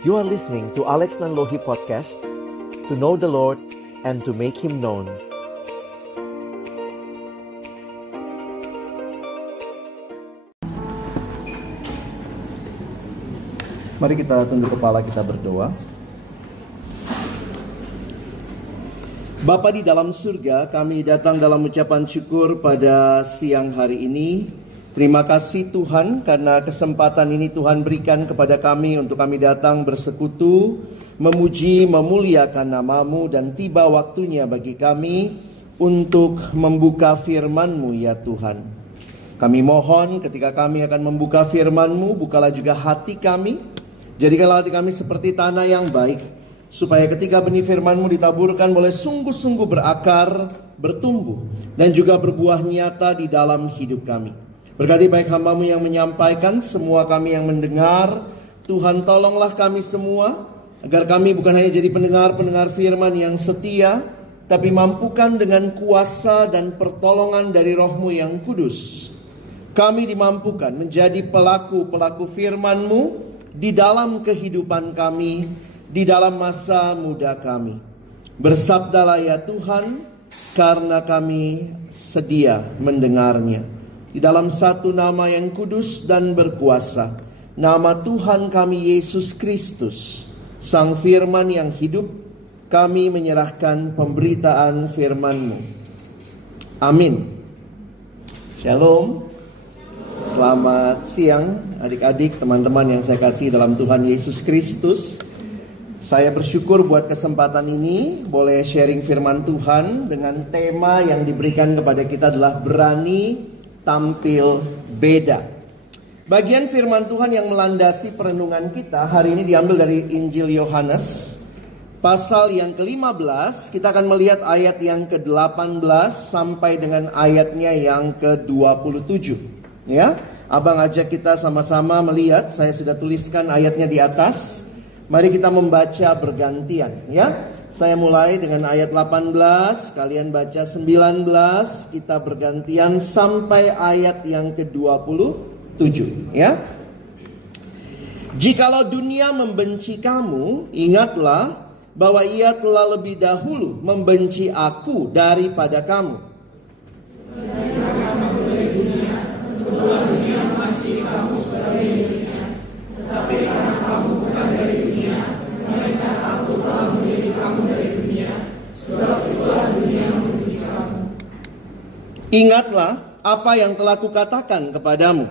You are listening to Alex Nanlohi Podcast, to know the Lord and to make Him known. Mari kita tunduk kepala, kita berdoa. Bapa di dalam surga, kami datang dalam ucapan syukur pada siang hari ini. Terima kasih Tuhan karena kesempatan ini Tuhan berikan kepada kami untuk kami datang bersekutu, memuji, memuliakan nama-Mu, dan tiba waktunya bagi kami untuk membuka firman-Mu ya Tuhan. Kami mohon ketika kami akan membuka firman-Mu, bukalah juga hati kami. Jadikanlah hati kami seperti tanah yang baik, supaya ketika benih firman-Mu ditaburkan boleh sungguh-sungguh berakar, bertumbuh, dan juga berbuah nyata di dalam hidup kami. Berkati baik hamba-Mu yang menyampaikan, semua kami yang mendengar. Tuhan tolonglah kami semua, agar kami bukan hanya jadi pendengar-pendengar firman yang setia, tapi mampukan dengan kuasa dan pertolongan dari Roh-Mu yang kudus. Kami dimampukan menjadi pelaku-pelaku firman-Mu di dalam kehidupan kami, di dalam masa muda kami. Bersabdalah ya Tuhan, karena kami sedia mendengarnya. Di dalam satu nama yang kudus dan berkuasa, nama Tuhan kami Yesus Kristus, Sang Firman yang hidup, kami menyerahkan pemberitaan firman-Mu. Amin. Shalom. Selamat siang adik-adik, teman-teman yang saya kasih dalam Tuhan Yesus Kristus. Saya bersyukur buat kesempatan ini boleh sharing firman Tuhan dengan tema yang diberikan kepada kita adalah berani tampil beda. Bagian firman Tuhan yang melandasi perenungan kita hari ini diambil dari Injil Yohanes pasal yang ke-15. Kita akan melihat ayat yang ke-18 sampai dengan ayatnya yang ke-27. Ya, Abang ajak kita sama-sama melihat. Saya sudah tuliskan ayatnya di atas. Mari kita membaca bergantian, ya. Saya mulai dengan ayat 18, kalian baca 19, kita bergantian sampai ayat yang ke-27, ya. Jikalau dunia membenci kamu, ingatlah bahwa ia telah lebih dahulu membenci aku daripada kamu. Ingatlah apa yang telah kukatakan kepadamu.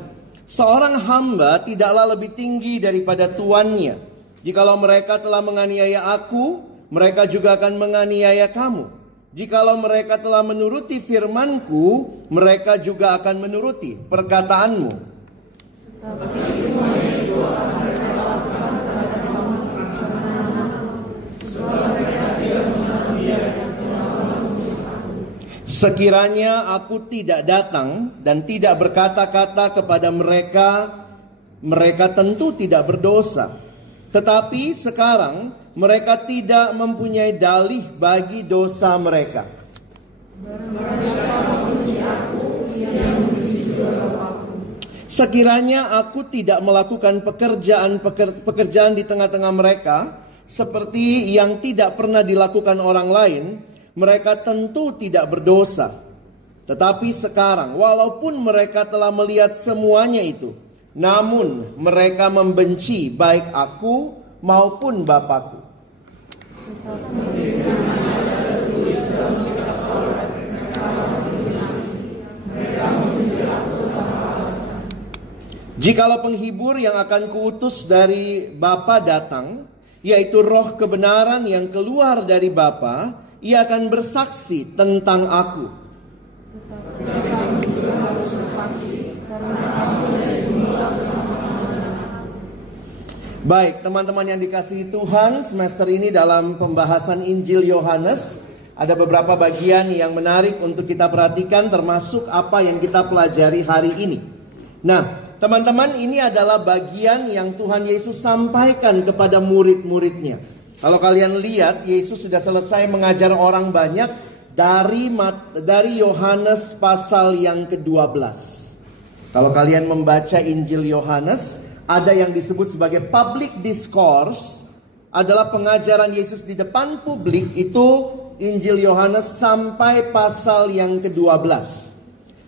Seorang hamba tidaklah lebih tinggi daripada tuannya. Jikalau mereka telah menganiaya aku, mereka juga akan menganiaya kamu. Jikalau mereka telah menuruti firman-Ku, mereka juga akan menuruti perkataanmu. Sekiranya aku tidak datang dan tidak berkata-kata kepada mereka, mereka tentu tidak berdosa. Tetapi sekarang mereka tidak mempunyai dalih bagi dosa mereka. Sekiranya aku tidak melakukan pekerjaan di tengah-tengah mereka, seperti yang tidak pernah dilakukan orang lain, mereka tentu tidak berdosa. Tetapi sekarang, walaupun mereka telah melihat semuanya itu, namun mereka membenci baik aku maupun Bapakku. Jikalau penghibur yang akan kuutus dari Bapa datang, yaitu Roh kebenaran yang keluar dari Bapa, ia akan bersaksi tentang aku. Baik, teman-teman yang dikasihi Tuhan, semester ini dalam pembahasan Injil Yohanes ada beberapa bagian yang menarik untuk kita perhatikan, termasuk apa yang kita pelajari hari ini. Nah, teman-teman, ini adalah bagian yang Tuhan Yesus sampaikan kepada murid-muridnya. Kalau kalian lihat, Yesus sudah selesai mengajar orang banyak dari Yohanes pasal yang ke-12. Kalau kalian membaca Injil Yohanes, ada yang disebut sebagai public discourse, adalah pengajaran Yesus di depan publik. Itu Injil Yohanes sampai pasal yang ke-12.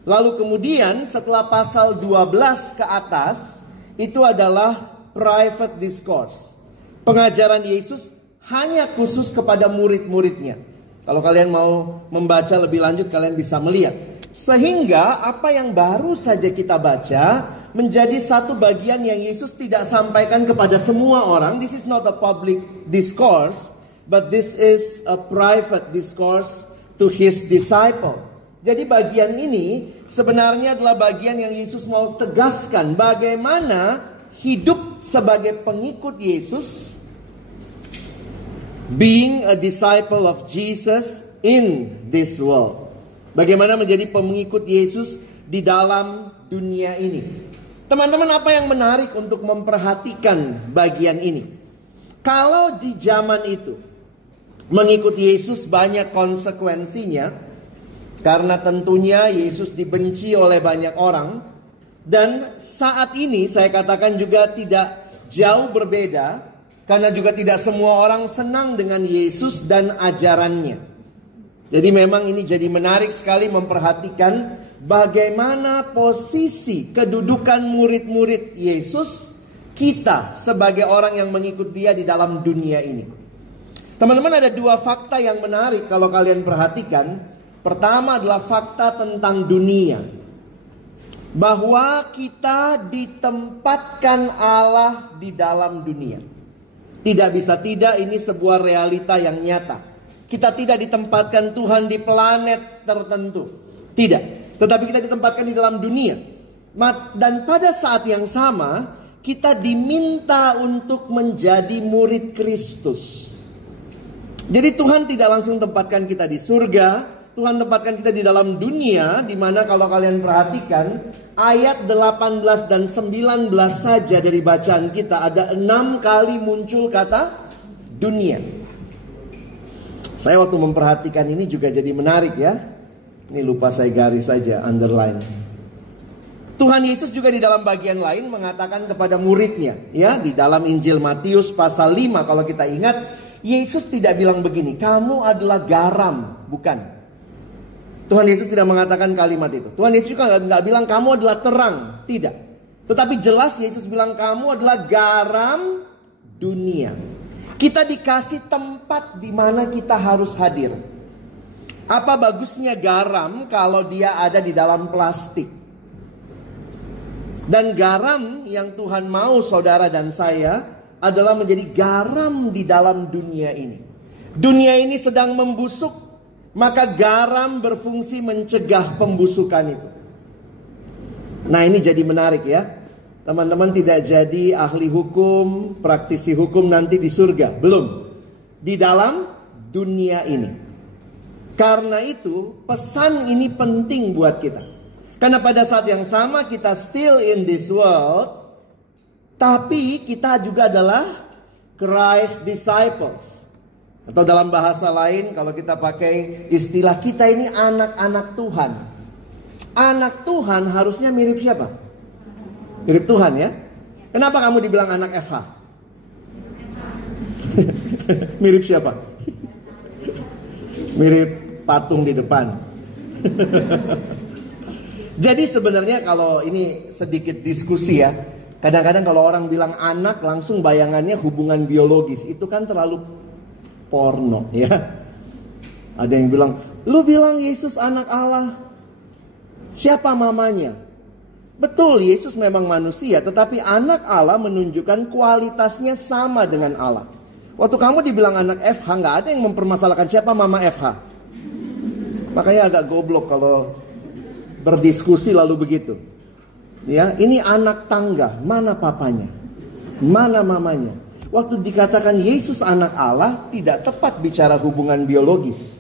Lalu kemudian setelah pasal 12 ke atas, itu adalah private discourse. Pengajaran Yesus hanya khusus kepada murid-muridnya. Kalau kalian mau membaca lebih lanjut, kalian bisa melihat. Sehingga apa yang baru saja kita baca menjadi satu bagian yang Yesus tidak sampaikan kepada semua orang. This is not a public discourse, but this is a private discourse to his disciple. Jadi bagian ini sebenarnya adalah bagian yang Yesus mau tegaskan bagaimana hidup sebagai pengikut Yesus, being a disciple of Jesus in this world. Bagaimana menjadi pengikut Yesus di dalam dunia ini. Teman-teman, apa yang menarik untuk memperhatikan bagian ini? Kalau di zaman itu mengikuti Yesus banyak konsekuensinya, karena tentunya Yesus dibenci oleh banyak orang. Dan saat ini saya katakan juga tidak jauh berbeda, karena juga tidak semua orang senang dengan Yesus dan ajarannya. Jadi memang ini jadi menarik sekali memperhatikan bagaimana posisi kedudukan murid-murid Yesus, kita sebagai orang yang mengikut dia di dalam dunia ini. Teman-teman, ada dua fakta yang menarik kalau kalian perhatikan. Pertama adalah fakta tentang dunia. Bahwa kita ditempatkan Allah di dalam dunia. Tidak bisa tidak, ini sebuah realita yang nyata. Kita tidak ditempatkan Tuhan di planet tertentu. Tidak. Tetapi kita ditempatkan di dalam dunia. Dan pada saat yang sama, kita diminta untuk menjadi murid Kristus. Jadi Tuhan tidak langsung tempatkan kita di surga. Tuhan tempatkan kita di dalam dunia, di mana kalau kalian perhatikan ayat 18 dan 19 saja dari bacaan kita ada 6 kali muncul kata dunia. Saya waktu memperhatikan ini juga jadi menarik ya. Ini lupa saya garis saja, underline. Tuhan Yesus juga di dalam bagian lain mengatakan kepada muridnya, ya, di dalam Injil Matius pasal 5 kalau kita ingat, Yesus tidak bilang begini, kamu adalah garam, bukan. Tuhan Yesus tidak mengatakan kalimat itu. Tuhan Yesus juga nggak bilang kamu adalah terang, tidak. Tetapi jelas Yesus bilang kamu adalah garam dunia. Kita dikasih tempat di mana kita harus hadir. Apa bagusnya garam kalau dia ada di dalam plastik? Dan garam yang Tuhan mau saudara dan saya adalah menjadi garam di dalam dunia ini. Dunia ini sedang membusuk, maka garam berfungsi mencegah pembusukan itu. Nah, ini jadi menarik ya. Teman-teman tidak jadi ahli hukum, praktisi hukum nanti di surga. Belum. Di dalam dunia ini. Karena itu pesan ini penting buat kita. Karena pada saat yang sama kita still in this world. Tapi kita juga adalah Christ disciples. Atau dalam bahasa lain kalau kita pakai istilah kita ini anak-anak Tuhan. Anak Tuhan harusnya mirip siapa? Mirip Tuhan ya. Kenapa kamu dibilang anak FH? Mirip siapa? Mirip patung di depan. Jadi sebenarnya kalau ini sedikit diskusi ya. Kadang-kadang kalau orang bilang anak langsung bayangannya hubungan biologis. Itu kan terlalu porno ya. Ada yang bilang, lu bilang Yesus anak Allah. Siapa mamanya? Betul, Yesus memang manusia, tetapi anak Allah menunjukkan kualitasnya sama dengan Allah. Waktu kamu dibilang anak FH, nggak ada yang mempermasalahkan siapa mama FH. Makanya agak goblok kalau berdiskusi lalu begitu. Ya, ini anak tangga, mana papanya? Mana mamanya? Waktu dikatakan Yesus anak Allah, tidak tepat bicara hubungan biologis.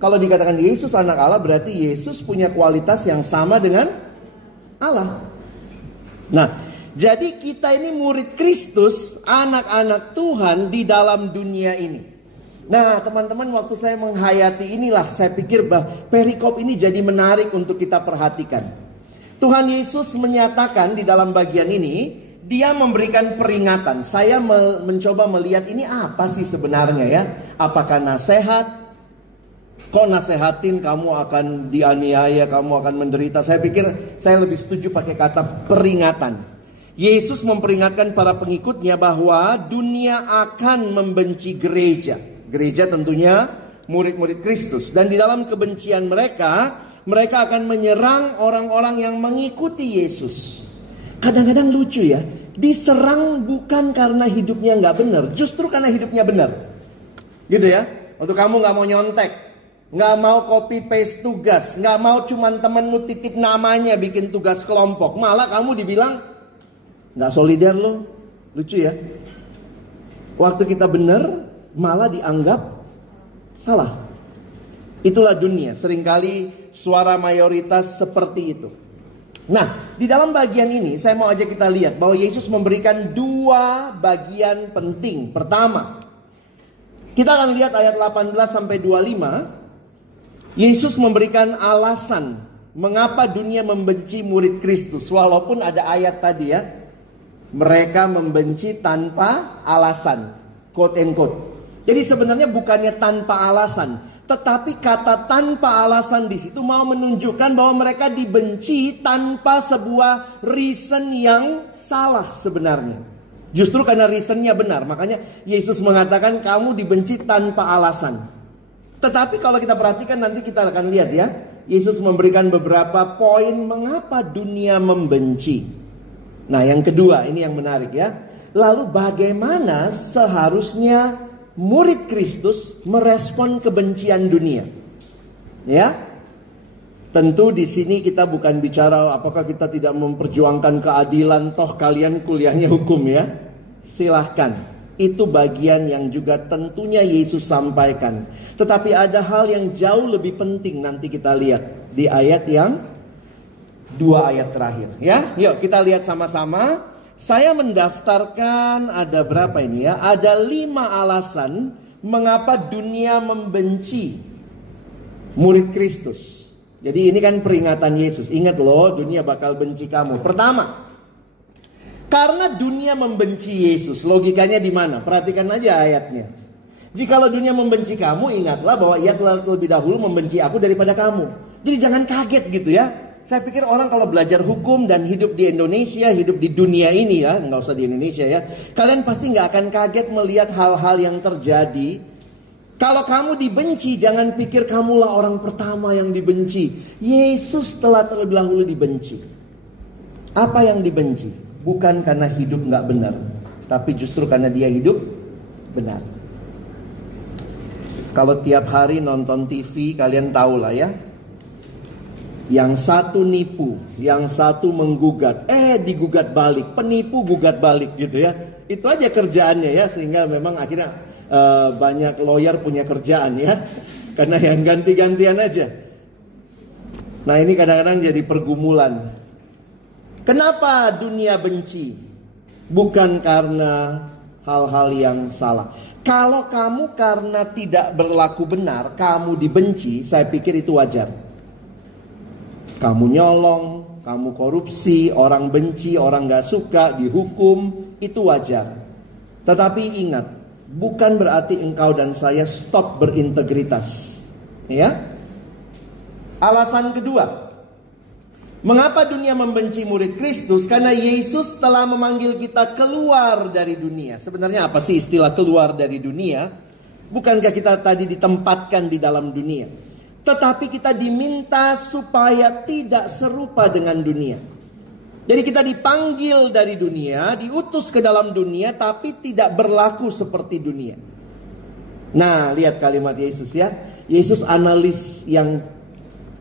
Kalau dikatakan Yesus anak Allah, berarti Yesus punya kualitas yang sama dengan Allah. Nah, jadi kita ini murid Kristus, anak-anak Tuhan di dalam dunia ini. Nah, teman-teman, waktu saya menghayati inilah saya pikir bahwa perikop ini jadi menarik untuk kita perhatikan. Tuhan Yesus menyatakan di dalam bagian ini, Dia memberikan peringatan. Saya mencoba melihat ini apa sih sebenarnya ya? Apakah nasihat? Kok nasehatin kamu akan dianiaya, kamu akan menderita? Saya pikir saya lebih setuju pakai kata peringatan. Yesus memperingatkan para pengikutnya bahwa dunia akan membenci gereja. Gereja tentunya murid-murid Kristus. Dan di dalam kebencian mereka akan menyerang orang-orang yang mengikuti Yesus. Kadang-kadang lucu ya, diserang bukan karena hidupnya nggak benar, justru karena hidupnya benar. Gitu ya, waktu kamu nggak mau nyontek, nggak mau copy paste tugas, nggak mau cuman temenmu titip namanya bikin tugas kelompok, malah kamu dibilang nggak solider loh. Lucu ya. Waktu kita benar malah dianggap salah. Itulah dunia. Seringkali suara mayoritas seperti itu. Nah, di dalam bagian ini saya mau ajak kita lihat bahwa Yesus memberikan dua bagian penting. Pertama, kita akan lihat ayat 18 sampai 25. Yesus memberikan alasan mengapa dunia membenci murid Kristus. Walaupun ada ayat tadi ya, mereka membenci tanpa alasan, quote and quote. Jadi sebenarnya bukannya tanpa alasan, tetapi kata tanpa alasan di situ mau menunjukkan bahwa mereka dibenci tanpa sebuah reason yang salah sebenarnya. Justru karena reasonnya benar, makanya Yesus mengatakan kamu dibenci tanpa alasan. Tetapi kalau kita perhatikan nanti kita akan lihat ya, Yesus memberikan beberapa poin mengapa dunia membenci. Nah yang kedua ini yang menarik ya. Lalu bagaimana seharusnya murid Kristus merespon kebencian dunia? Ya, tentu di sini kita bukan bicara apakah kita tidak memperjuangkan keadilan, toh kalian kuliahnya hukum ya. Silahkan, itu bagian yang juga tentunya Yesus sampaikan. Tetapi ada hal yang jauh lebih penting nanti kita lihat di ayat yang 2 ayat terakhir ya. Yuk kita lihat sama-sama. Saya mendaftarkan ada berapa ini ya? Ada 5 alasan mengapa dunia membenci murid Kristus. Jadi ini kan peringatan Yesus. Ingat loh, dunia bakal benci kamu. Pertama, karena dunia membenci Yesus. Logikanya di mana? Perhatikan aja ayatnya. Jikalau dunia membenci kamu, ingatlah bahwa ia telah lebih dahulu membenci aku daripada kamu. Jadi jangan kaget gitu ya. Saya pikir orang kalau belajar hukum dan hidup di Indonesia, hidup di dunia ini ya, nggak usah di Indonesia ya, kalian pasti nggak akan kaget melihat hal-hal yang terjadi. Kalau kamu dibenci, jangan pikir kamulah orang pertama yang dibenci. Yesus telah terlebih dahulu dibenci. Apa yang dibenci? Bukan karena hidup nggak benar, tapi justru karena dia hidup benar. Kalau tiap hari nonton TV, kalian tahu lah ya. Yang satu nipu, yang satu menggugat, digugat balik, penipu gugat balik gitu ya. Itu aja kerjaannya ya, sehingga memang akhirnya banyak lawyer punya kerjaan ya. Karena yang ganti-gantian aja. Nah ini kadang-kadang jadi pergumulan. Kenapa dunia benci? Bukan karena hal-hal yang salah. Kalau kamu karena tidak berlaku benar, kamu dibenci, saya pikir itu wajar. Kamu nyolong, kamu korupsi, orang benci, orang gak suka, dihukum, itu wajar. Tetapi ingat, bukan berarti engkau dan saya stop berintegritas. Ya? Alasan kedua, mengapa dunia membenci murid Kristus? Karena Yesus telah memanggil kita keluar dari dunia. Sebenarnya apa sih istilah keluar dari dunia? Bukankah kita tadi ditempatkan di dalam dunia? Tetapi kita diminta supaya tidak serupa dengan dunia. Jadi kita dipanggil dari dunia, diutus ke dalam dunia, tapi tidak berlaku seperti dunia. Nah, lihat kalimat Yesus ya. Yesus analis yang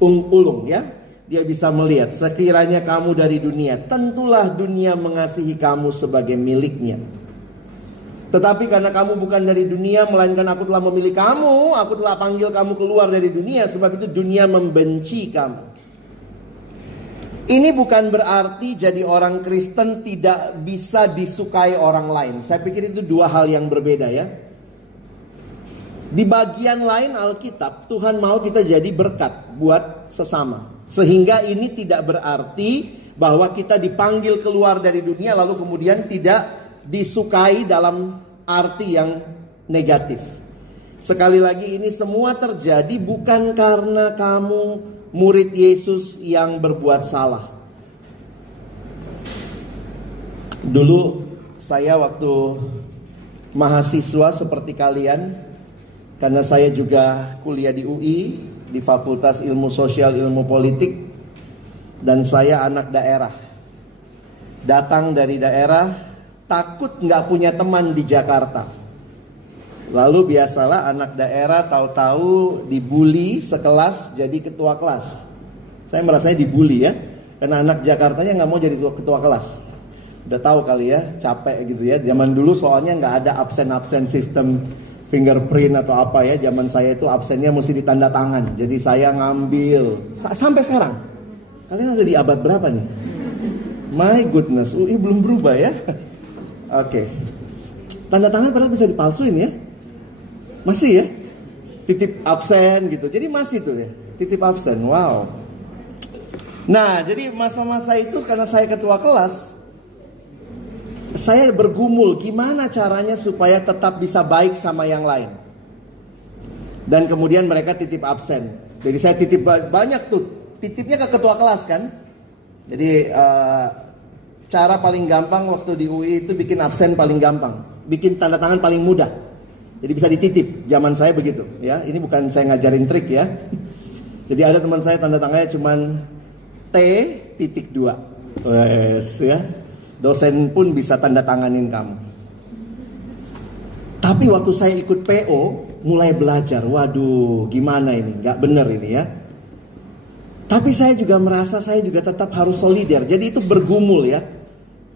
ulung ya. Dia bisa melihat, sekiranya kamu dari dunia, tentulah dunia mengasihi kamu sebagai miliknya. Tetapi karena kamu bukan dari dunia, melainkan aku telah memilih kamu, aku telah panggil kamu keluar dari dunia, sebab itu dunia membenci kamu. Ini bukan berarti jadi orang Kristen tidak bisa disukai orang lain. Saya pikir itu dua hal yang berbeda ya. Di bagian lain Alkitab, Tuhan mau kita jadi berkat buat sesama. Sehingga ini tidak berarti bahwa kita dipanggil keluar dari dunia lalu kemudian tidak disukai dalam arti yang negatif. Sekali lagi, ini semua terjadi bukan karena kamu murid Yesus yang berbuat salah. Dulu saya waktu mahasiswa seperti kalian, karena saya juga kuliah di UI, di Fakultas Ilmu Sosial Ilmu Politik, dan saya anak daerah. Datang dari daerah, takut nggak punya teman di Jakarta. Lalu biasalah anak daerah tahu-tahu dibully sekelas jadi ketua kelas. Saya merasanya dibully ya, karena anak Jakartanya nggak mau jadi ketua kelas. Udah tahu kali ya, capek gitu ya. Zaman dulu soalnya nggak ada absen-absen sistem fingerprint atau apa ya. Zaman saya itu absennya mesti ditanda tangan. Jadi saya ngambil sampai sekarang. Kalian ada di abad berapa nih? My goodness, UI belum berubah ya. Oke. Tanda tangan padahal bisa dipalsuin ya. Masih ya. Titip absen gitu. Jadi masih tuh ya. Titip absen. Wow. Nah, jadi masa-masa itu karena saya ketua kelas, saya bergumul gimana caranya supaya tetap bisa baik sama yang lain. Dan kemudian mereka titip absen. Jadi saya titip banyak tuh. Titipnya ke ketua kelas kan. Jadi cara paling gampang waktu di UI itu bikin absen paling gampang. Bikin tanda tangan paling mudah. Jadi bisa dititip. Zaman saya begitu ya. Ini bukan saya ngajarin trik ya. Jadi ada teman saya tanda tangannya cuman T.2. Wes ya. Dosen pun bisa tanda tanganin kamu. Tapi waktu saya ikut PO, mulai belajar. Waduh, gimana ini? Gak bener ini ya. Tapi saya juga merasa saya juga tetap harus solider. Jadi itu bergumul ya.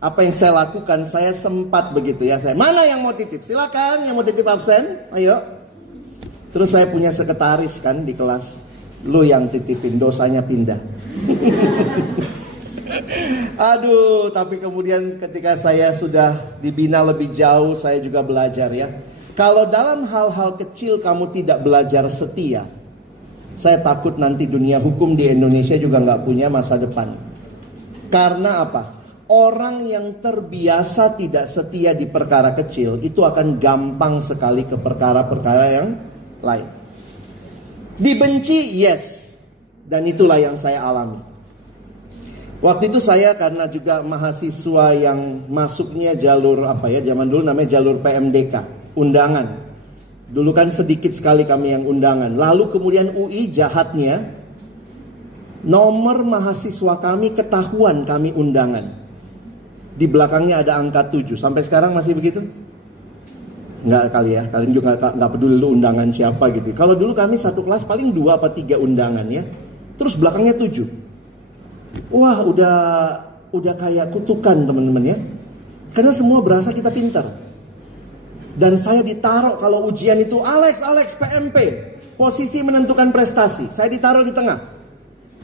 Apa yang saya lakukan, saya sempat begitu ya. Saya, mana yang mau titip? Silakan yang mau titip absen, ayo. Terus saya punya sekretaris kan di kelas. Lu yang titipin, dosanya pindah. Aduh, tapi kemudian ketika saya sudah dibina lebih jauh, saya juga belajar ya. Kalau dalam hal-hal kecil kamu tidak belajar setia, saya takut nanti dunia hukum di Indonesia juga nggak punya masa depan. Karena apa? Orang yang terbiasa tidak setia di perkara kecil, itu akan gampang sekali ke perkara-perkara yang lain. Dibenci, yes. Dan itulah yang saya alami. Waktu itu saya karena juga mahasiswa yang masuknya jalur apa ya, zaman dulu namanya jalur PMDK, undangan. Dulu kan sedikit sekali kami yang undangan. Lalu kemudian UI jahatnya, nomor mahasiswa kami ketahuan kami undangan. Di belakangnya ada angka 7. Sampai sekarang masih begitu? Enggak kali ya, kalian juga enggak peduli lu undangan siapa gitu. Kalau dulu kami satu kelas paling 2 apa 3 undangan ya. Terus belakangnya 7. Wah, udah kayak kutukan teman-teman ya. Karena semua berasa kita pintar. Dan saya ditaruh kalau ujian itu Alex PMP, posisi menentukan prestasi. Saya ditaruh di tengah.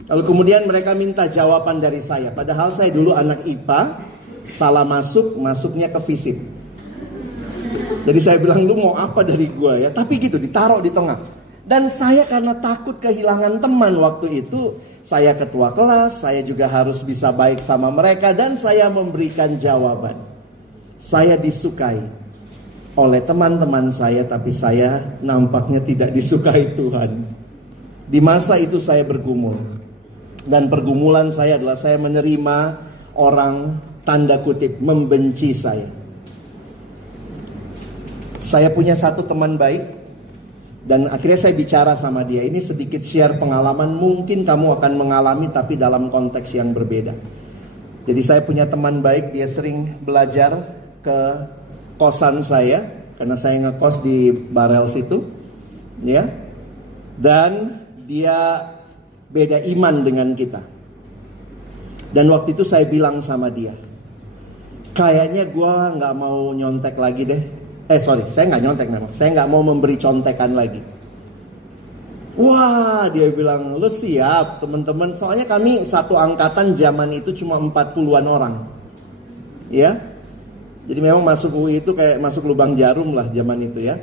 Lalu kemudian mereka minta jawaban dari saya. Padahal saya dulu anak IPA, salah masuknya ke fisik. Jadi saya bilang, lu mau apa dari gua ya? Tapi gitu, ditaruh di tengah. Dan saya karena takut kehilangan teman waktu itu, saya ketua kelas, saya juga harus bisa baik sama mereka, dan saya memberikan jawaban. Saya disukai oleh teman-teman saya, tapi saya nampaknya tidak disukai Tuhan. Di masa itu saya bergumul. Dan pergumulan saya adalah saya menerima orang tanda kutip membenci saya. Saya punya satu teman baik. Dan akhirnya saya bicara sama dia. Ini sedikit share pengalaman. Mungkin kamu akan mengalami tapi dalam konteks yang berbeda. Jadi saya punya teman baik. Dia sering belajar ke kosan saya. Karena saya ngekos di Barel situ. Ya. Dan dia beda iman dengan kita. Dan waktu itu saya bilang sama dia, kayaknya gue gak mau nyontek lagi deh. Saya nggak nyontek memang. Saya nggak mau memberi contekan lagi. Wah, dia bilang, lu siap teman-teman. Soalnya kami satu angkatan zaman itu cuma 40-an orang. Ya. Jadi memang masuk UI itu kayak masuk lubang jarum lah zaman itu ya.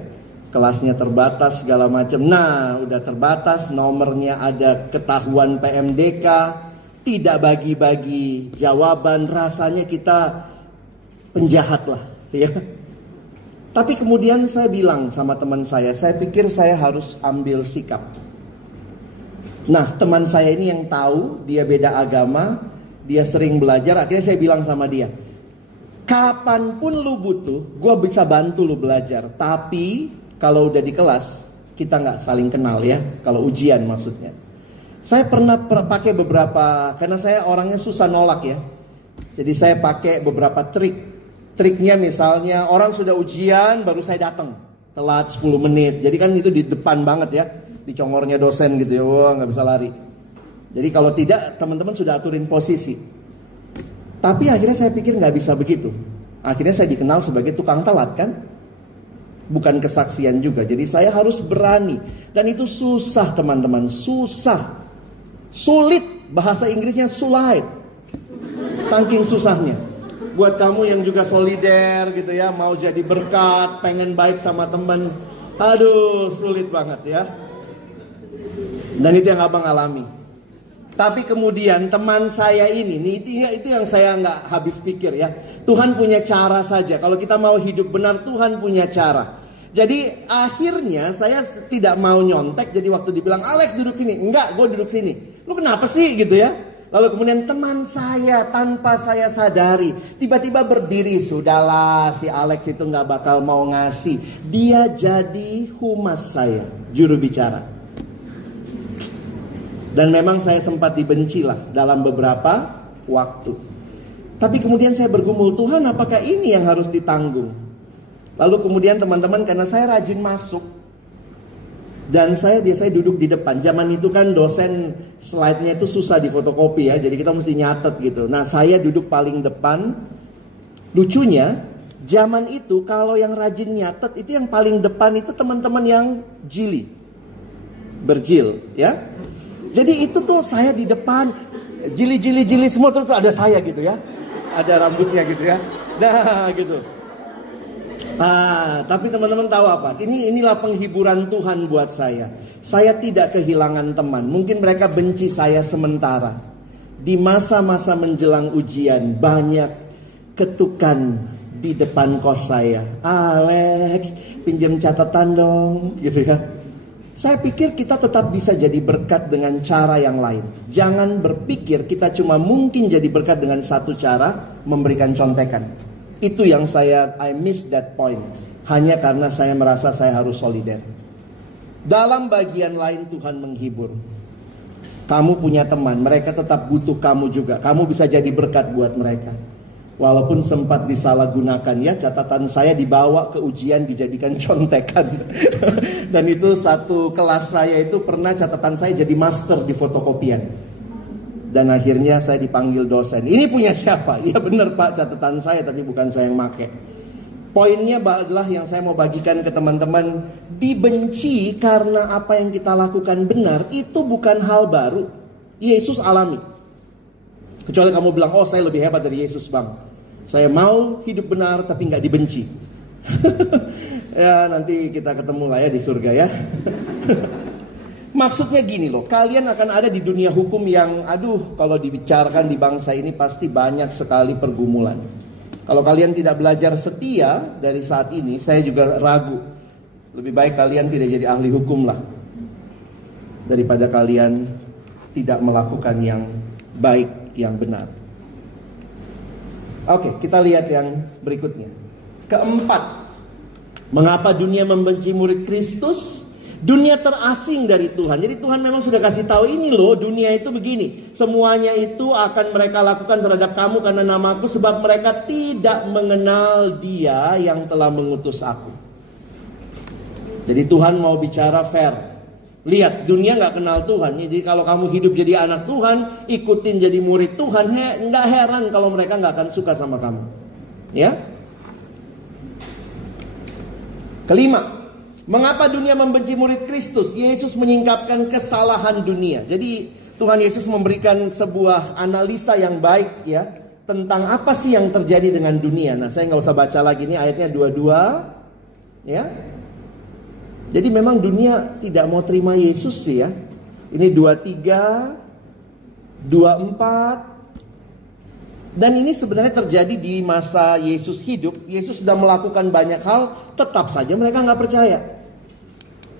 Kelasnya terbatas segala macam. Nah, udah terbatas, nomornya ada ketahuan PMDK. tidak bagi-bagi jawaban, rasanya kita penjahat lah, ya. Tapi kemudian saya bilang sama teman saya pikir saya harus ambil sikap. Nah, teman saya ini yang tahu, dia beda agama, dia sering belajar, akhirnya saya bilang sama dia, kapanpun lu butuh, gue bisa bantu lu belajar. Tapi kalau udah di kelas, kita nggak saling kenal ya, kalau ujian maksudnya. Saya pernah pakai beberapa, karena saya orangnya susah nolak ya. Jadi saya pakai beberapa trik. Triknya misalnya orang sudah ujian baru saya datang, telat 10 menit. Jadi kan itu di depan banget ya, di congornya dosen gitu ya, wah nggak bisa lari. Jadi kalau tidak teman-teman sudah aturin posisi. Tapi akhirnya saya pikir nggak bisa begitu. Akhirnya saya dikenal sebagai tukang telat kan, bukan kesaksian juga. Jadi saya harus berani, dan itu susah teman-teman, susah, sulit. Bahasa Inggrisnya sulit, saking susahnya. Buat kamu yang juga solider gitu ya, mau jadi berkat, pengen baik sama teman, aduh sulit banget ya. Dan itu yang abang alami. Tapi kemudian teman saya ini, itu yang saya nggak habis pikir ya. Tuhan punya cara saja. Kalau kita mau hidup benar, Tuhan punya cara. Jadi akhirnya saya tidak mau nyontek. Jadi waktu dibilang Alex duduk sini, enggak, gue duduk sini. Lu kenapa sih gitu ya? Lalu kemudian teman saya tanpa saya sadari tiba-tiba berdiri. Sudahlah, si Alex itu nggak bakal mau ngasih. Dia jadi humas saya, juru bicara. Dan memang saya sempat dibenci lah dalam beberapa waktu. Tapi kemudian saya bergumul, Tuhan apakah ini yang harus ditanggung? Lalu kemudian teman-teman, karena saya rajin masuk, dan saya biasanya duduk di depan. Zaman itu kan dosen slide-nya itu susah difotokopi ya, jadi kita mesti nyatet gitu. Nah, saya duduk paling depan. Lucunya, zaman itu kalau yang rajin nyatet itu yang paling depan itu teman-teman yang jili, berjil ya. Jadi itu tuh saya di depan, jili semua, terus ada saya gitu ya, ada rambutnya gitu ya, nah gitu. Tapi teman-teman tahu apa? Inilah penghiburan Tuhan buat saya. Saya tidak kehilangan teman. Mungkin mereka benci saya sementara. Di masa-masa menjelang ujian, banyak ketukan di depan kos saya. Alex, pinjam catatan dong, gitu ya. Saya pikir kita tetap bisa jadi berkat dengan cara yang lain. Jangan berpikir kita cuma mungkin jadi berkat dengan satu cara, memberikan contekan. Itu yang I miss that point. Hanya karena saya merasa saya harus solider. Dalam bagian lain Tuhan menghibur. Kamu punya teman, mereka tetap butuh kamu juga. Kamu bisa jadi berkat buat mereka. Walaupun sempat disalahgunakan ya, catatan saya dibawa ke ujian dijadikan contekan. Dan itu satu kelas saya itu pernah catatan saya jadi master di fotokopian. Dan akhirnya saya dipanggil dosen. Ini punya siapa? Ya benar Pak, catatan saya, tapi bukan saya yang make. Poinnya adalah yang saya mau bagikan ke teman-teman. Dibenci karena apa yang kita lakukan benar, itu bukan hal baru. Yesus alami. Kecuali kamu bilang, oh saya lebih hebat dari Yesus bang. Saya mau hidup benar tapi nggak dibenci. Ya nanti kita ketemu lah ya di surga ya. Maksudnya gini loh, kalian akan ada di dunia hukum yang kalau dibicarakan di bangsa ini pasti banyak sekali pergumulan. Kalau kalian tidak belajar setia dari saat ini, saya juga ragu. Lebih baik kalian tidak jadi ahli hukum lah, daripada kalian tidak melakukan yang baik, yang benar. Oke, kita lihat yang berikutnya. Keempat, mengapa dunia membenci murid Kristus? Dunia terasing dari Tuhan. Jadi Tuhan memang sudah kasih tahu ini loh, dunia itu begini. Semuanya itu akan mereka lakukan terhadap kamu karena namaku, sebab mereka tidak mengenal Dia yang telah mengutus aku. Jadi Tuhan mau bicara fair. Lihat, dunia gak kenal Tuhan. Jadi kalau kamu hidup jadi anak Tuhan, ikutin jadi murid Tuhan, gak heran kalau mereka gak akan suka sama kamu. Ya. Kelima, mengapa dunia membenci murid Kristus? Yesus menyingkapkan kesalahan dunia. Jadi Tuhan Yesus memberikan sebuah analisa yang baik ya, tentang apa sih yang terjadi dengan dunia. Nah saya gak usah baca lagi, ini ayatnya 22 ya. Jadi memang dunia tidak mau terima Yesus sih ya. Ini 23, 24. Dan ini sebenarnya terjadi di masa Yesus hidup. Yesus sudah melakukan banyak hal, tetap saja mereka nggak percaya.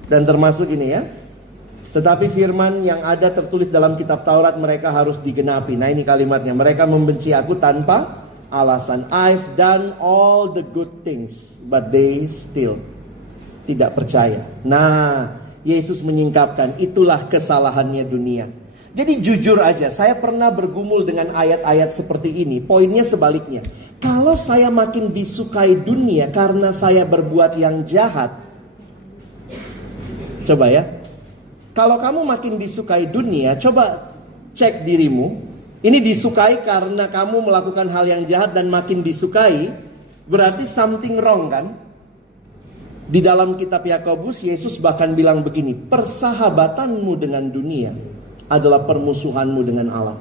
Dan termasuk ini ya. Tetapi firman yang ada tertulis dalam kitab Taurat mereka harus digenapi. Nah ini kalimatnya, mereka membenci aku tanpa alasan. I've done all the good things, but they still tidak percaya. Nah, Yesus menyingkapkan, itulah kesalahannya dunia. Jadi jujur aja, saya pernah bergumul dengan ayat-ayat seperti ini. Poinnya sebaliknya. Kalau saya makin disukai dunia karena saya berbuat yang jahat. Coba ya. Kalau kamu makin disukai dunia, coba cek dirimu. Ini disukai karena kamu melakukan hal yang jahat dan makin disukai. Berarti something wrong kan? Di dalam kitab Yakobus, Yesus bahkan bilang begini, persahabatanmu dengan dunia adalah permusuhanmu dengan Allah.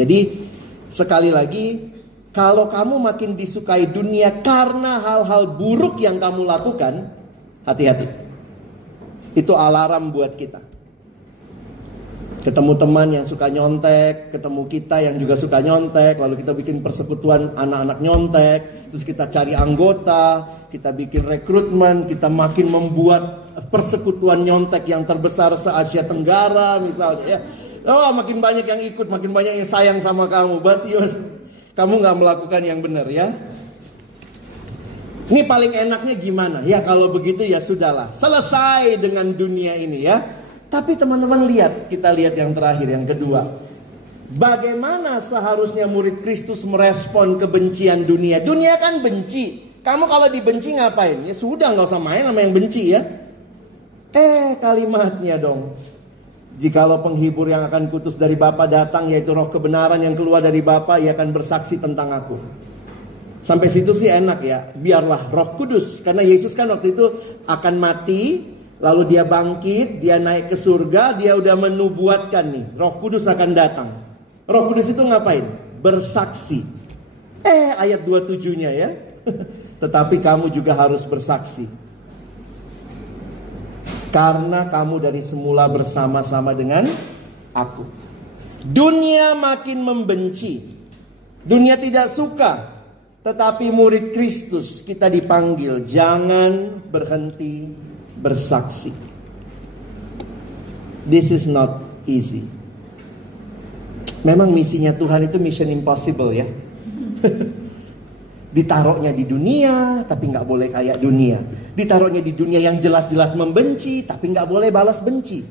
Jadi sekali lagi, kalau kamu makin disukai dunia karena hal-hal buruk yang kamu lakukan, hati-hati. Itu alarm buat kita. Ketemu teman yang suka nyontek, ketemu kita yang juga suka nyontek, lalu kita bikin persekutuan anak-anak nyontek, terus kita cari anggota, kita bikin rekrutmen, kita makin membuat persekutuan nyontek yang terbesar se-Asia Tenggara misalnya ya. Oh, makin banyak yang ikut, makin banyak yang sayang sama kamu. Berarti kamu gak melakukan yang benar ya. Ini paling enaknya gimana? Ya kalau begitu ya sudahlah, selesai dengan dunia ini ya. Tapi teman-teman lihat, kita lihat yang terakhir, yang kedua. Bagaimana seharusnya murid Kristus merespon kebencian dunia? Dunia kan benci. Kamu kalau dibenci ngapain? Ya sudah, gak usah main sama yang benci ya. Kalimatnya dong. Jikalau penghibur yang akan kutus dari Bapa datang, yaitu roh kebenaran yang keluar dari Bapa, ia akan bersaksi tentang aku. Sampai situ sih enak ya. Biarlah Roh Kudus. Karena Yesus kan waktu itu akan mati, lalu dia bangkit, dia naik ke surga, dia udah menubuatkan nih, Roh Kudus akan datang. Roh Kudus itu ngapain? Bersaksi. Ayat 27-nya ya. Tetapi kamu juga harus bersaksi. Karena kamu dari semula bersama-sama dengan aku. Dunia makin membenci. Dunia tidak suka. Tetapi murid Kristus kita dipanggil, jangan berhenti bersaksi. This is not easy. Memang misinya Tuhan itu mission impossible ya. Ditaruhnya di dunia, tapi nggak boleh kayak dunia. Ditaruhnya di dunia yang jelas-jelas membenci, tapi nggak boleh balas benci.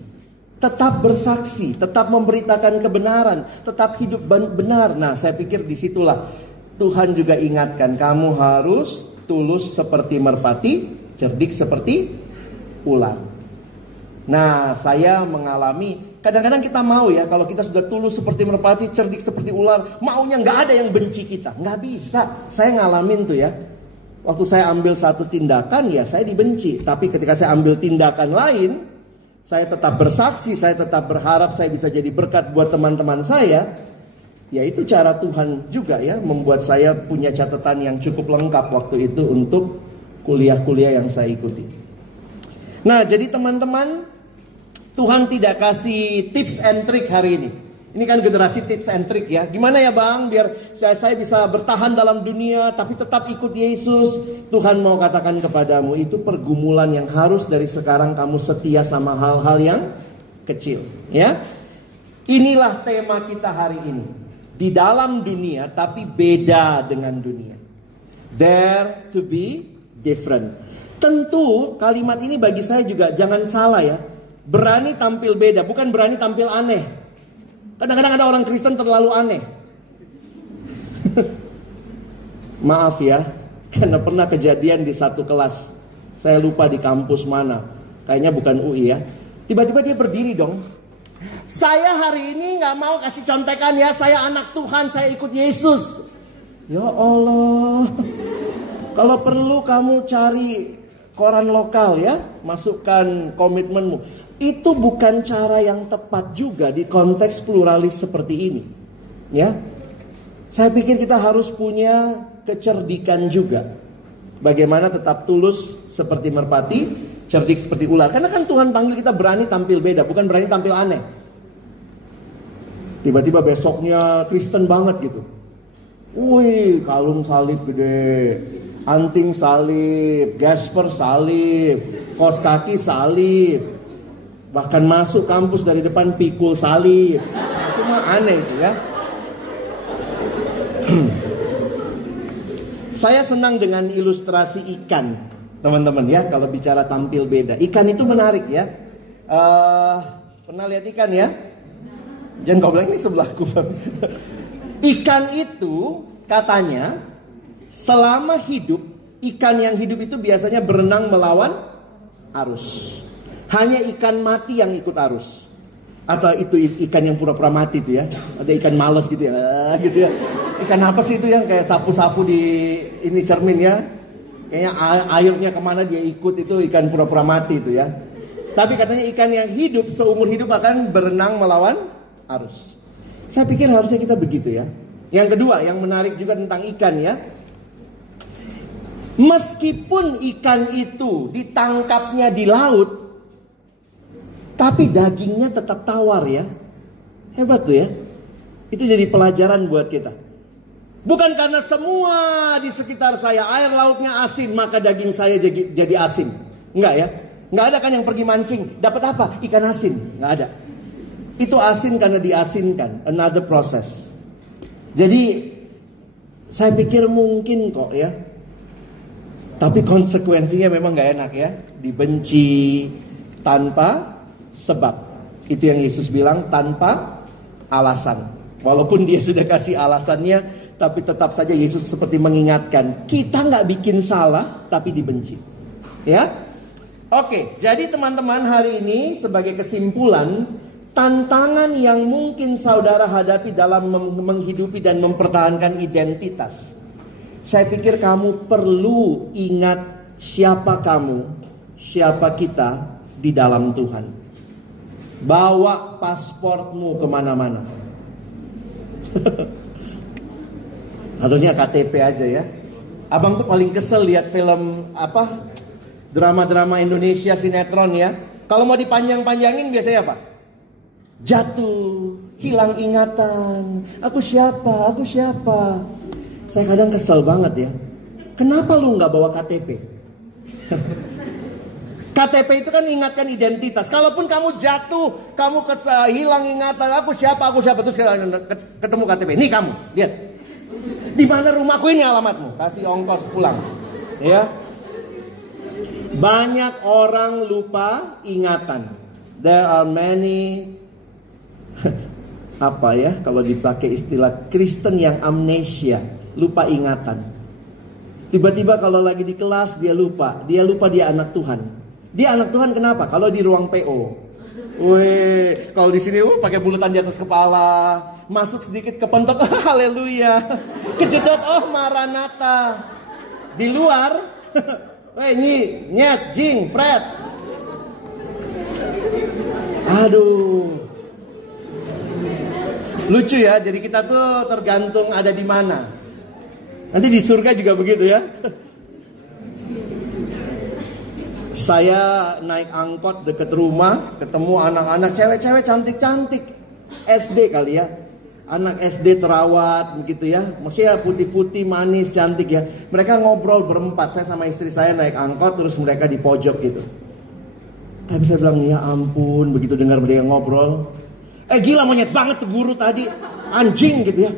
Tetap bersaksi, tetap memberitakan kebenaran, tetap hidup benar. Nah, saya pikir disitulah Tuhan juga ingatkan, kamu harus tulus seperti merpati, cerdik seperti ular. Nah, saya mengalami, kadang-kadang kita mau ya, kalau kita sudah tulus seperti merpati, cerdik seperti ular, maunya nggak ada yang benci kita. Nggak bisa. Saya ngalamin tuh ya. Waktu saya ambil satu tindakan, ya saya dibenci. Tapi ketika saya ambil tindakan lain, saya tetap bersaksi, saya tetap berharap saya bisa jadi berkat buat teman-teman saya. Ya itu cara Tuhan juga ya, membuat saya punya catatan yang cukup lengkap waktu itu untuk kuliah-kuliah yang saya ikuti. Nah, jadi teman-teman, Tuhan tidak kasih tips and trick hari ini. Ini kan generasi tips and trick ya. Gimana ya bang, biar saya bisa bertahan dalam dunia tapi tetap ikut Yesus. Tuhan mau katakan kepadamu, itu pergumulan yang harus dari sekarang kamu setia sama hal-hal yang kecil ya. Inilah tema kita hari ini. Di dalam dunia tapi beda dengan dunia. Dare to be different. Tentu kalimat ini bagi saya juga jangan salah ya. Berani tampil beda, bukan berani tampil aneh. Kadang-kadang ada orang Kristen terlalu aneh. Maaf ya, karena pernah kejadian di satu kelas. Saya lupa di kampus mana. Kayaknya bukan UI ya. Tiba-tiba dia berdiri dong. Saya hari ini gak mau kasih contekan ya. Saya anak Tuhan, saya ikut Yesus. Ya Allah. Kalau perlu kamu cari koran lokal ya. Masukkan komitmenmu. Itu bukan cara yang tepat juga di konteks pluralis seperti ini. Ya. Saya pikir kita harus punya kecerdikan juga. Bagaimana tetap tulus seperti merpati, cerdik seperti ular. Karena kan Tuhan panggil kita berani tampil beda, bukan berani tampil aneh. Tiba-tiba besoknya Kristen banget gitu. Wih, kalung salib gede, anting salib, gasper salib, kaos kaki salib, bahkan masuk kampus dari depan pikul salib. Itu mah aneh itu ya. Saya senang dengan ilustrasi ikan, teman-teman ya. Kalau bicara tampil beda, ikan itu menarik ya. Pernah lihat ikan ya? Jangan kau bilang ini sebelahku. Ikan itu katanya selama hidup, ikan yang hidup itu biasanya berenang melawan arus. Hanya ikan mati yang ikut arus. Atau itu ikan yang pura-pura mati itu ya. Ada ikan males gitu ya. Gitu ya. Ikan apa sih itu yang kayak sapu-sapu di ini cermin ya. Kayaknya airnya kemana dia ikut, itu ikan pura-pura mati itu ya. Tapi katanya ikan yang hidup seumur hidup akan berenang melawan arus. Saya pikir harusnya kita begitu ya. Yang kedua yang menarik juga tentang ikan ya. Meskipun ikan itu ditangkapnya di laut, tapi dagingnya tetap tawar ya. Hebat tuh ya. Itu jadi pelajaran buat kita. Bukan karena semua di sekitar saya air lautnya asin maka daging saya jadi asin. Enggak ya. Enggak ada kan yang pergi mancing dapat apa? Ikan asin. Enggak ada. Itu asin karena diasinkan. Another process. Jadi saya pikir mungkin kok ya. Tapi konsekuensinya memang enggak enak ya. Dibenci tanpa sebab. Itu yang Yesus bilang, tanpa alasan. Walaupun dia sudah kasih alasannya, tapi tetap saja Yesus seperti mengingatkan, kita nggak bikin salah, tapi dibenci. Ya, oke. Jadi teman-teman, hari ini sebagai kesimpulan, tantangan yang mungkin saudara hadapi dalam menghidupi dan mempertahankan identitas. Saya pikir kamu perlu ingat siapa kamu, siapa kita di dalam Tuhan. Bawa pasportmu kemana-mana. Ataunya KTP aja ya. Abang tuh paling kesel lihat film apa, drama-drama Indonesia, sinetron ya. Kalau mau dipanjang-panjangin biasanya apa? Jatuh, hilang ingatan. Aku siapa? Aku siapa? Saya kadang kesel banget ya. Kenapa lu nggak bawa KTP? KTP itu kan ingatkan identitas. Kalaupun kamu jatuh, kamu hilang ingatan, aku siapa, terus ketemu KTP. Nih kamu, lihat. Di mana rumahku, ini alamatmu. Kasih ongkos pulang. Ya. Banyak orang lupa ingatan. There are many apa ya, kalau dipakai istilah Kristen yang amnesia, lupa ingatan. Tiba-tiba kalau lagi di kelas dia lupa dia anak Tuhan. Dia anak Tuhan kenapa? Kalau di ruang PO, wih, kalau di sini pakai bulutan di atas kepala, masuk sedikit kepentok, haleluya, kejedot, oh Maranatha. Di luar, weh nyet, jing, pret. Aduh, lucu ya. Jadi kita tuh tergantung ada di mana. Nanti di surga juga begitu ya. Saya naik angkot deket rumah, ketemu anak-anak cewek-cewek cantik-cantik, SD kali ya. Anak SD terawat begitu ya. Maksudnya putih-putih, manis, cantik ya. Mereka ngobrol berempat, saya sama istri saya naik angkot, terus mereka di pojok gitu. Tapi saya bilang, ya ampun, begitu dengar mereka ngobrol. Gila, monyet banget tuh guru tadi. Anjing gitu ya.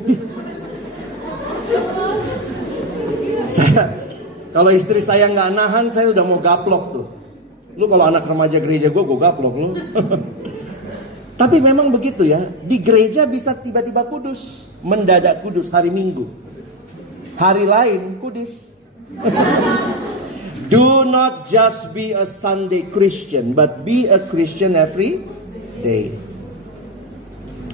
Kalau istri saya nggak nahan, saya udah mau gaplok tuh. Lu kalau anak remaja gereja gue gaplok lu. Tapi memang begitu ya. Di gereja bisa tiba-tiba kudus, mendadak kudus hari Minggu. Hari lain kudus. Do not just be a Sunday Christian, but be a Christian every day.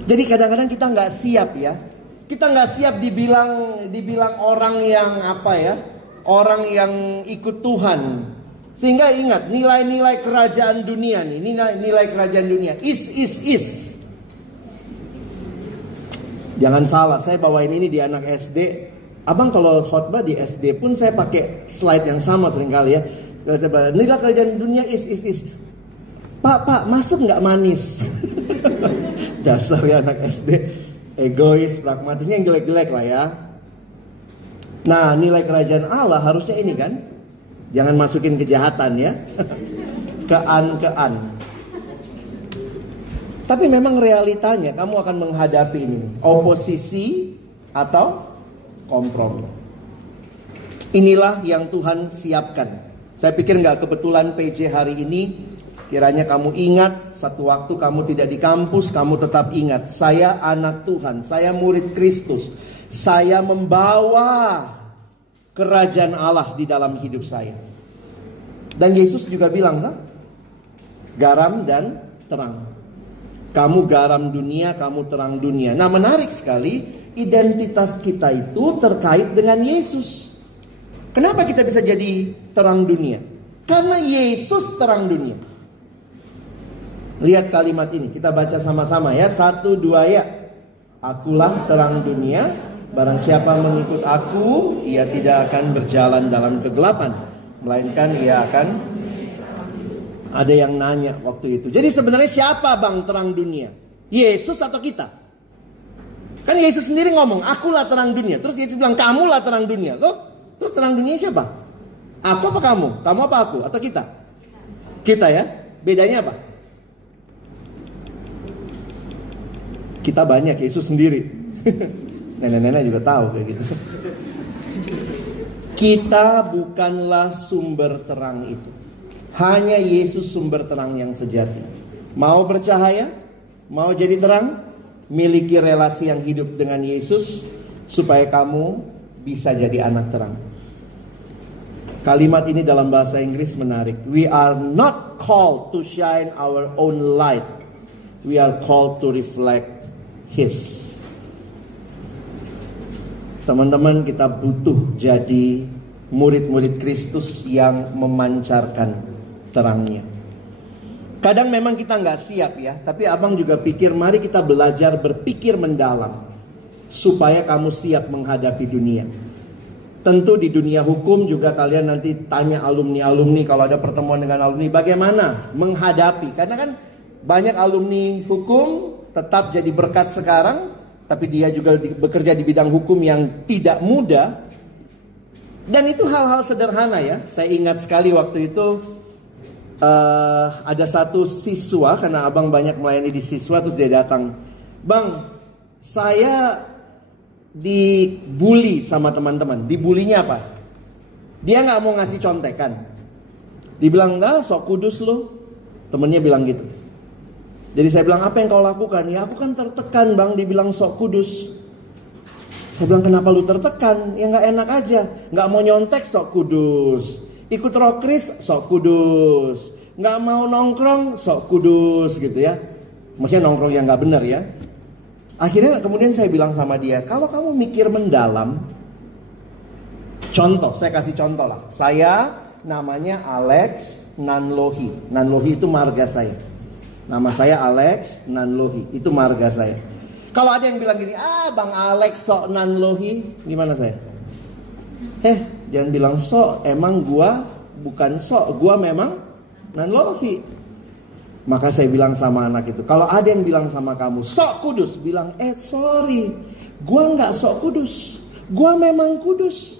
Jadi kadang-kadang kita nggak siap ya. Kita nggak siap dibilang orang yang apa ya? Orang yang ikut Tuhan. Sehingga ingat, nilai-nilai kerajaan dunia nih, nilai kerajaan dunia is. Jangan salah, saya bawain ini di anak SD. Abang kalau khotbah di SD pun saya pakai slide yang sama seringkali ya. Nilai kerajaan dunia is. Pak, masuk nggak manis? Dasar ya anak SD. egois, pragmatisnya yang jelek-jelek lah ya. Nah, nilai kerajaan Allah harusnya ini kan. Jangan masukin kejahatan ya. Kean. Tapi memang realitanya kamu akan menghadapi ini. Oposisi atau kompromi. Inilah yang Tuhan siapkan. Saya pikir gak kebetulan PJ hari ini. Kiranya kamu ingat, satu waktu kamu tidak di kampus, kamu tetap ingat. Saya anak Tuhan, saya murid Kristus. Saya membawa kerajaan Allah di dalam hidup saya. Dan Yesus juga bilang kan, garam dan terang. Kamu garam dunia, kamu terang dunia. Nah, menarik sekali, identitas kita itu terkait dengan Yesus. Kenapa kita bisa jadi terang dunia? Karena Yesus terang dunia. Lihat kalimat ini, kita baca sama-sama ya. 1, 2 ya. Akulah terang dunia, barang siapa mengikut aku, ia tidak akan berjalan dalam kegelapan, melainkan ia akan... Ada yang nanya waktu itu. Jadi sebenarnya siapa bang terang dunia? Yesus atau kita? Kan Yesus sendiri ngomong, akulah terang dunia. Terus Yesus bilang, kamulah terang dunia. Loh, terus terang dunia siapa? Aku apa kamu? Kamu apa aku? Atau kita? Kita ya. Bedanya apa? Kita banyak, Yesus sendiri. Nenek-nenek juga tahu kayak gitu. Kita bukanlah sumber terang itu. Hanya Yesus sumber terang yang sejati. Mau bercahaya? Mau jadi terang? Miliki relasi yang hidup dengan Yesus supaya kamu bisa jadi anak terang. Kalimat ini dalam bahasa Inggris menarik. We are not called to shine our own light. We are called to reflect His. Teman-teman, kita butuh jadi murid-murid Kristus yang memancarkan terangnya. Kadang memang kita nggak siap ya, tapi abang juga pikir mari kita belajar berpikir mendalam supaya kamu siap menghadapi dunia. Tentu di dunia hukum juga kalian nanti tanya alumni-alumni kalau ada pertemuan dengan alumni bagaimana menghadapi. Karena kan banyak alumni hukum tetap jadi berkat sekarang, tapi dia juga bekerja di bidang hukum yang tidak mudah. Dan itu hal-hal sederhana ya. Saya ingat sekali waktu itu ada satu siswa, karena abang banyak melayani di siswa, terus dia datang, bang, saya dibully sama teman-teman. Dibulinya apa? Dia nggak mau ngasih contekan. Dibilang, enggak, sok kudus lu. Temennya bilang gitu. Jadi saya bilang, apa yang kau lakukan? Ya aku kan tertekan bang, dibilang sok kudus. Saya bilang, kenapa lu tertekan? Ya nggak enak aja. Nggak mau nyontek, sok kudus. Ikut rokris, sok kudus. Nggak mau nongkrong, sok kudus gitu ya. Maksudnya nongkrong yang nggak benar ya. Akhirnya kemudian saya bilang sama dia, kalau kamu mikir mendalam, contoh, saya kasih contoh lah. Saya namanya Alex Nanlohi. Nanlohi itu marga saya. Nama saya Alex Nanlohi, itu marga saya. Kalau ada yang bilang gini, bang Alex sok Nanlohi, gimana saya? Jangan bilang sok, emang gua bukan sok, gua memang Nanlohi. Maka saya bilang sama anak itu, kalau ada yang bilang sama kamu sok kudus, bilang sorry, gua nggak sok kudus, gua memang kudus.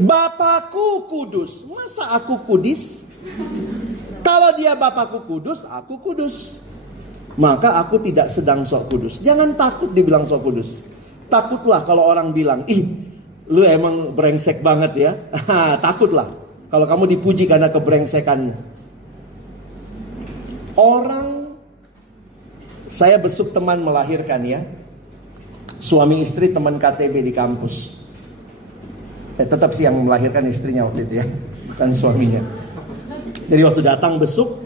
Bapakku kudus, masa aku kudus? Kalau dia bapakku kudus, aku kudus. Maka aku tidak sedang sok kudus. Jangan takut dibilang sok kudus. Takutlah kalau orang bilang, lu emang brengsek banget ya. Takutlah kalau kamu dipuji karena kebrengsekanmu. Saya besuk teman melahirkan ya. Suami istri teman KTB di kampus. Tetap sih yang melahirkan istrinya waktu itu ya, bukan suaminya. Jadi waktu datang besuk,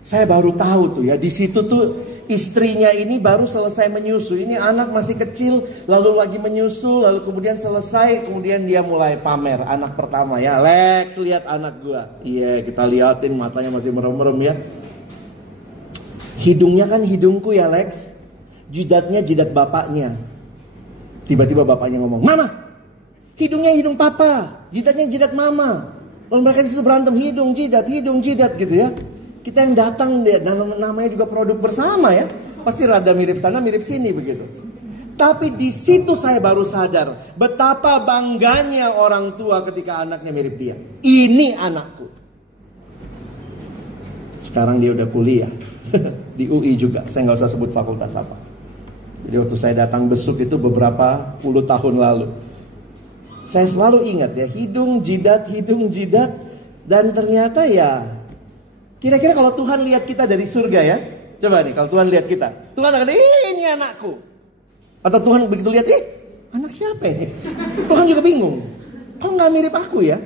saya baru tahu tuh ya, di situ tuh istrinya ini baru selesai menyusu. Ini anak masih kecil, lalu lagi menyusu, lalu kemudian selesai, kemudian dia mulai pamer anak pertama ya. Lex, lihat anak gua. Iya, kita liatin matanya masih merem-merem ya. Hidungnya kan hidungku ya Lex. Jidatnya jidat bapaknya. Tiba-tiba bapaknya ngomong, "Mama, hidungnya hidung papa, jidatnya jidat mama." Lalu mereka di situ berantem hidung jidat gitu ya. Kita yang datang, namanya juga produk bersama ya. pasti rada mirip sana, mirip sini begitu. Tapi di situ saya baru sadar betapa bangganya orang tua ketika anaknya mirip dia. Ini anakku. Sekarang dia udah kuliah di UI juga. Saya nggak usah sebut fakultas apa. Jadi waktu saya datang besuk itu beberapa puluh tahun lalu, saya selalu ingat ya, hidung jidat. Dan ternyata ya, kira-kira kalau Tuhan lihat kita dari surga ya, coba nih kalau Tuhan lihat kita, Tuhan akan, ini anakku. Atau Tuhan begitu lihat, anak siapa ini? Tuhan juga bingung, kok nggak mirip aku ya?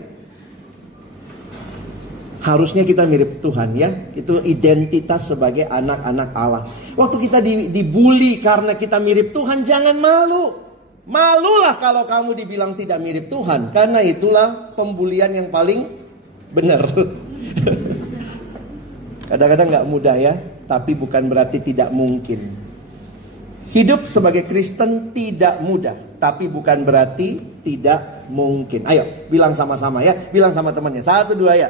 Harusnya kita mirip Tuhan ya. Itu identitas sebagai anak-anak Allah. Waktu kita dibully karena kita mirip Tuhan, jangan malu. Malulah kalau kamu dibilang tidak mirip Tuhan. Karena itulah pembulian yang paling benar. Kadang-kadang gak mudah ya, tapi bukan berarti tidak mungkin. Hidup sebagai Kristen tidak mudah, tapi bukan berarti tidak mungkin. Ayo bilang sama-sama ya. Bilang sama temannya, 1, 2 ya.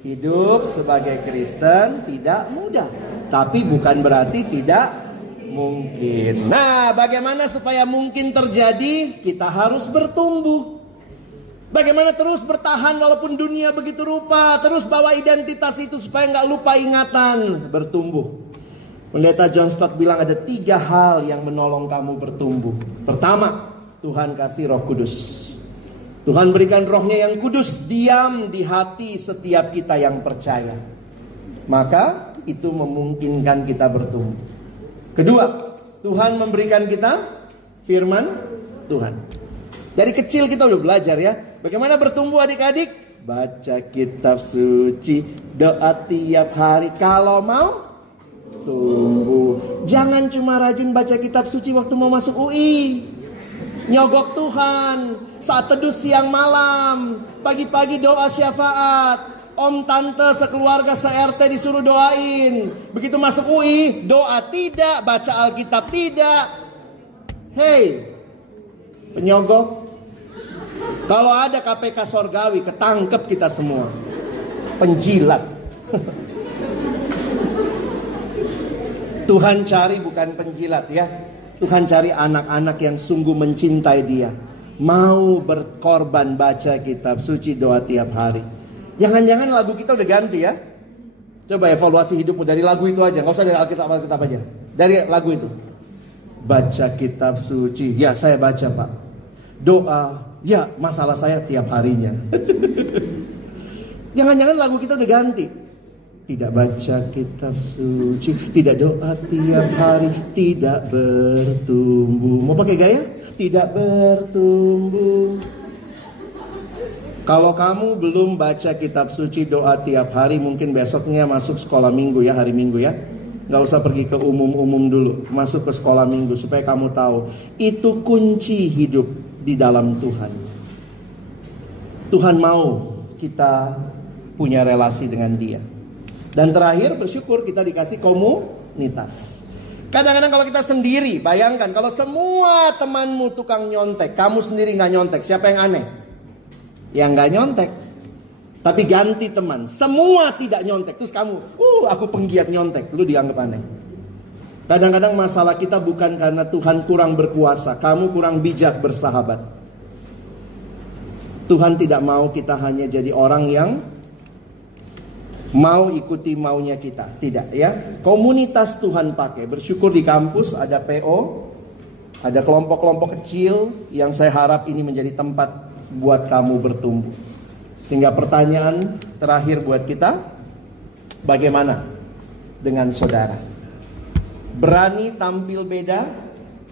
Hidup sebagai Kristen tidak mudah, tapi bukan berarti tidak mungkin. Nah, bagaimana supaya mungkin terjadi? Kita harus bertumbuh. Bagaimana terus bertahan walaupun dunia begitu rupa? Terus bawa identitas itu supaya nggak lupa ingatan. Bertumbuh. Pendeta John Stott bilang ada 3 hal yang menolong kamu bertumbuh. Pertama, Tuhan kasih Roh Kudus. Tuhan berikan Roh-Nya yang kudus diam di hati setiap kita yang percaya. Maka itu memungkinkan kita bertumbuh. Kedua, Tuhan memberikan kita firman Tuhan. Dari kecil kita udah belajar ya. Bagaimana bertumbuh adik-adik? Baca kitab suci, doa tiap hari. Kalau mau tumbuh. Jangan cuma rajin baca kitab suci waktu mau masuk UI. Nyogok Tuhan saat teduh siang malam, pagi-pagi doa syafaat, om tante sekeluarga se-RT disuruh doain. Begitu masuk UI, doa tidak, baca Alkitab tidak. Hei, penyogok. Kalau ada KPK sorgawi, ketangkep kita semua. Penjilat. Tuhan cari bukan penjilat ya. Tuhan cari anak-anak yang sungguh mencintai Dia, mau berkorban baca kitab suci, doa tiap hari. Jangan-jangan lagu kita udah ganti ya. Coba evaluasi hidupmu dari lagu itu aja, nggak usah dari Alkitab aja. Dari lagu itu. Baca kitab suci, ya saya baca Pak. Doa, ya masalah saya tiap harinya. Jangan-jangan lagu kita udah ganti. Tidak baca kitab suci, tidak doa tiap hari, tidak bertumbuh. Mau pakai gaya? Tidak bertumbuh. Kalau kamu belum baca kitab suci, doa tiap hari, mungkin besoknya masuk sekolah minggu ya, hari Minggu ya. Gak usah pergi ke umum-umum dulu, masuk ke sekolah minggu supaya kamu tahu. Itu kunci hidup di dalam Tuhan. Tuhan mau kita punya relasi dengan Dia. Dan terakhir, bersyukur kita dikasih komunitas. Kadang-kadang kalau kita sendiri, bayangkan kalau semua temanmu tukang nyontek, kamu sendiri gak nyontek, siapa yang aneh? Yang gak nyontek. Tapi ganti teman, semua tidak nyontek, terus kamu, aku penggiat nyontek, lu dianggap aneh. Kadang-kadang masalah kita bukan karena Tuhan kurang berkuasa, kamu kurang bijak bersahabat. Tuhan tidak mau kita hanya jadi orang yang mau ikuti maunya kita. Tidak ya. Komunitas Tuhan pakai. Bersyukur di kampus ada PO, ada kelompok-kelompok kecil yang saya harap ini menjadi tempat buat kamu bertumbuh. Sehingga pertanyaan terakhir buat kita, bagaimana dengan saudara? Berani tampil beda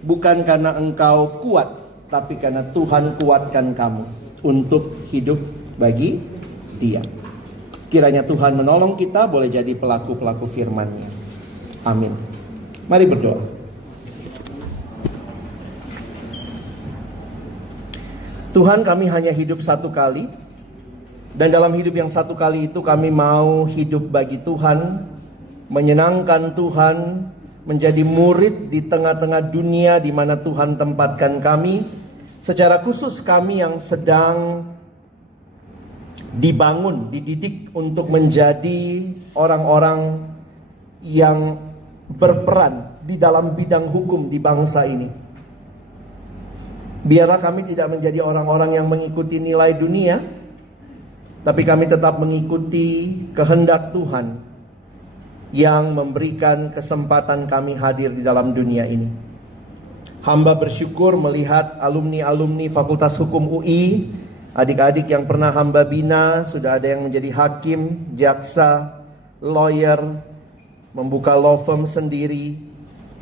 bukan karena engkau kuat, tapi karena Tuhan kuatkan kamu untuk hidup bagi Dia. Kiranya Tuhan menolong kita boleh jadi pelaku-pelaku firman-Nya. Amin. Mari berdoa. Tuhan, kami hanya hidup satu kali. Dan dalam hidup yang satu kali itu kami mau hidup bagi Tuhan, menyenangkan Tuhan, menjadi murid di tengah-tengah dunia di mana Tuhan tempatkan kami. Secara khusus kami yang sedang dibangun, dididik untuk menjadi orang-orang yang berperan di dalam bidang hukum di bangsa ini. Biarlah kami tidak menjadi orang-orang yang mengikuti nilai dunia, tapi kami tetap mengikuti kehendak Tuhan yang memberikan kesempatan kami hadir di dalam dunia ini. Hamba bersyukur melihat alumni-alumni Fakultas Hukum UI, adik-adik yang pernah hamba bina, sudah ada yang menjadi hakim, jaksa, lawyer, membuka law firm sendiri,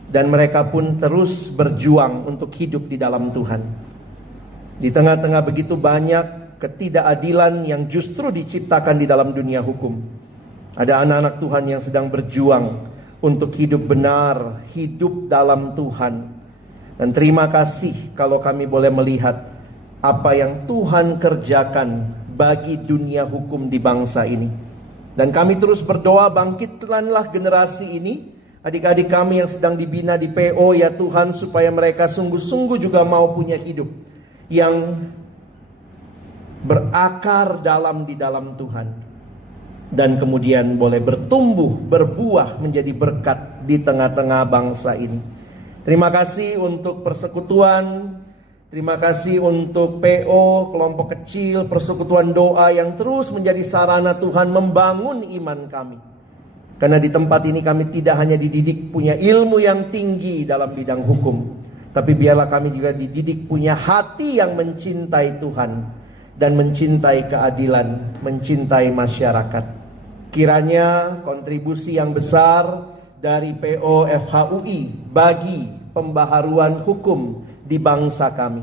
dan mereka pun terus berjuang untuk hidup di dalam Tuhan. Di tengah-tengah begitu banyak ketidakadilan yang justru diciptakan di dalam dunia hukum, ada anak-anak Tuhan yang sedang berjuang untuk hidup benar, hidup dalam Tuhan. Dan terima kasih kalau kami boleh melihat apa yang Tuhan kerjakan bagi dunia hukum di bangsa ini. Dan kami terus berdoa, bangkitkanlah generasi ini, adik-adik kami yang sedang dibina di PO, ya Tuhan, supaya mereka sungguh-sungguh juga mau punya hidup yang berakar dalam di dalam Tuhan. Dan kemudian boleh bertumbuh, berbuah menjadi berkat di tengah-tengah bangsa ini. Terima kasih untuk persekutuan, terima kasih untuk PO, kelompok kecil, persekutuan doa yang terus menjadi sarana Tuhan membangun iman kami. Karena di tempat ini kami tidak hanya dididik punya ilmu yang tinggi dalam bidang hukum, tapi biarlah kami juga dididik punya hati yang mencintai Tuhan dan mencintai keadilan, mencintai masyarakat. Kiranya kontribusi yang besar dari PO FHUI bagi pembaharuan hukum di bangsa kami.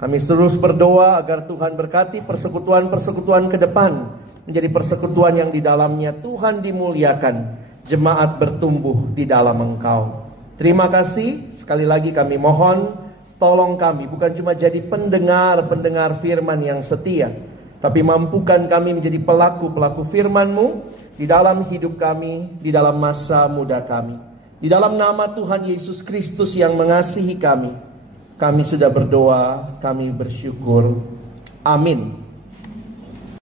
Kami terus berdoa agar Tuhan berkati persekutuan-persekutuan ke depan menjadi persekutuan yang di dalamnya Tuhan dimuliakan, jemaat bertumbuh di dalam Engkau. Terima kasih, sekali lagi kami mohon, tolong kami bukan cuma jadi pendengar-pendengar firman yang setia, tapi mampukan kami menjadi pelaku-pelaku firman-Mu di dalam hidup kami, di dalam masa muda kami. Di dalam nama Tuhan Yesus Kristus yang mengasihi kami sudah berdoa, kami bersyukur. Amin.